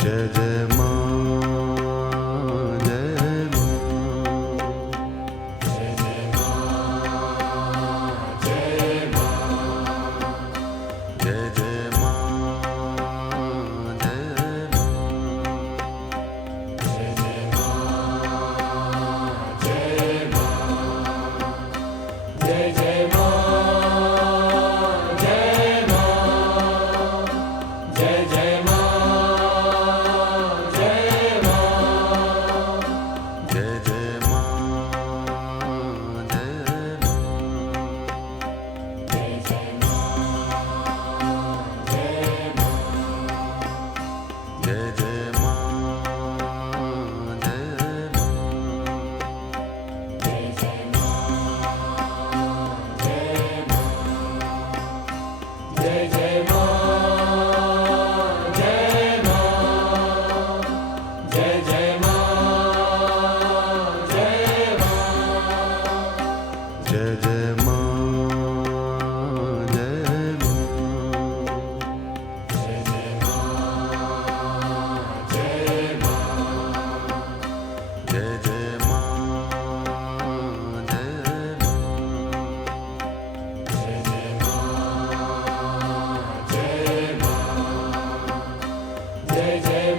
जय जय माँ, जय माँ, जय जय माँ, जय माँ, जय जय माँ, जय माँ, जय जय माँ, जय माँ, जय जय माँ, जय माँ, जय जय माँ, जय माँ, जय जय माँ, जय माँ, जय जय माँ, जय माँ, जय जय माँ, जय माँ, जय जय माँ, जय माँ, जय जय माँ, जय माँ, जय जय माँ, जय माँ, जय जय माँ, जय माँ, जय जय माँ, जय माँ, जय जय माँ, जय माँ, जय जय माँ, जय माँ, जय जय